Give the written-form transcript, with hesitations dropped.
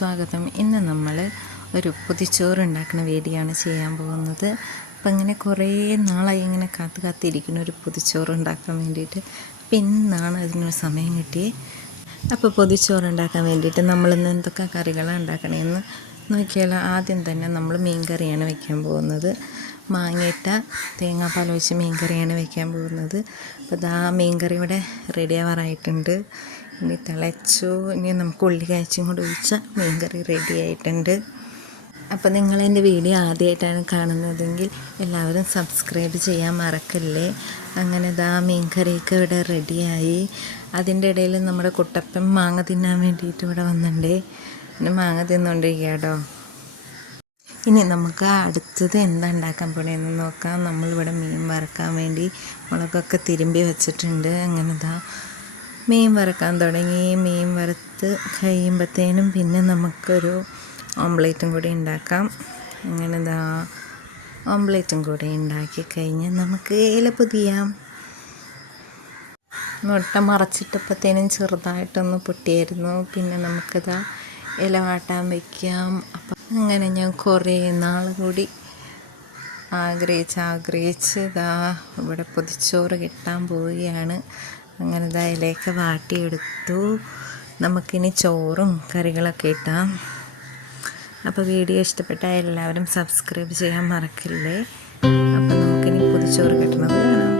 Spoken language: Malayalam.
സ്വാഗതം. ഇന്ന് നമ്മൾ ഒരു പൊതിച്ചോറ് ഉണ്ടാക്കുന്ന വീഡിയോയാണ് ചെയ്യാൻ പോകുന്നത്. അപ്പം ഇങ്ങനെ കുറേ നാളായി ഇങ്ങനെ കാത്തിരിക്കുന്ന ഒരു പൊതിച്ചോറ് ഉണ്ടാക്കാൻ വേണ്ടിയിട്ട്. അപ്പം ഇന്നാണ് അതിനൊരു സമയം കിട്ടിയത്. അപ്പോൾ പൊതിച്ചോറ് ഉണ്ടാക്കാൻ വേണ്ടിയിട്ട് നമ്മളിന്ന് എന്തൊക്കെ കറികളാണ് ഉണ്ടാക്കണമെന്ന് നോക്കിയാൽ ആദ്യം തന്നെ നമ്മൾ മീൻ കറിയാണ് വയ്ക്കാൻ പോകുന്നത്. മാങ്ങയിട്ട തേങ്ങാപ്പാൽ ഒഴിച്ച് മീൻ കറിയാണ് വയ്ക്കാൻ പോകുന്നത്. അപ്പോൾ ഇതാ മീൻ കറി ഇവിടെ റെഡി ആവാറായിട്ടുണ്ട്. ഇനി തിളച്ചു. ഇനി നമുക്ക് ഉള്ളി കാച്ചും കൂടി ഒഴിച്ചാൽ മീൻ കറി റെഡി ആയിട്ടുണ്ട്. അപ്പോൾ നിങ്ങളെൻ്റെ വീഡിയോ ആദ്യമായിട്ടാണ് കാണുന്നതെങ്കിൽ എല്ലാവരും സബ്സ്ക്രൈബ് ചെയ്യാൻ മറക്കല്ലേ. അങ്ങനെ ഇതാ മീൻ കറിയൊക്കെ ഇവിടെ റെഡിയായി. അതിൻ്റെ ഇടയിൽ നമ്മുടെ കുട്ടപ്പൻ മാങ്ങ തിന്നാൻ വേണ്ടിയിട്ട് ഇവിടെ വന്നിട്ടുണ്ടേ. പിന്നെ മാങ്ങ തിന്നുകൊണ്ടിരിക്കുക കേട്ടോ. ഇനി നമുക്ക് അടുത്തത് എന്താ ഉണ്ടാക്കാൻ പോണേന്ന് നോക്കാം. നമ്മളിവിടെ മീൻ വറക്കാൻ വേണ്ടി മുളകൊക്കെ തിരുമ്പി വെച്ചിട്ടുണ്ട്. അങ്ങനെ ഇതാ മീൻ വറക്കാൻ തുടങ്ങി. മീൻ വറുത്ത് കഴിയുമ്പോഴത്തേനും പിന്നെ നമുക്കൊരു ഓംലേറ്റും കൂടി ഉണ്ടാക്കാം. അങ്ങനെ ഇതാ ഓംലേറ്റും കൂടി ഉണ്ടാക്കി കഴിഞ്ഞ് നമുക്ക് ഇല പൊതിയാം. മുട്ട മറച്ചിട്ടപ്പോഴത്തേനും ചെറുതായിട്ടൊന്ന് പൊട്ടിയായിരുന്നു. പിന്നെ നമുക്കിതാ ഇല വാട്ടാൻ വയ്ക്കാം. അപ്പം അങ്ങനെ ഞാൻ കുറേ നാൾ കൂടി ആഗ്രഹിച്ച് ഇതാ ഇവിടെ പൊതിച്ചോറ് കിട്ടാൻ പോവുകയാണ്. അങ്ങനെ ഇതാ ഇലയൊക്കെ വാട്ടിയെടുത്തു. നമുക്കിനി ചോറും കറികളൊക്കെ ഇട്ടാം. അപ്പോൾ വീഡിയോ ഇഷ്ടപ്പെട്ടാൽ എല്ലാവരും സബ്സ്ക്രൈബ് ചെയ്യാൻ മറക്കില്ലേ. അപ്പോൾ നമുക്കിനി പൊതിച്ചോറ് കിട്ടണത് കാണാം.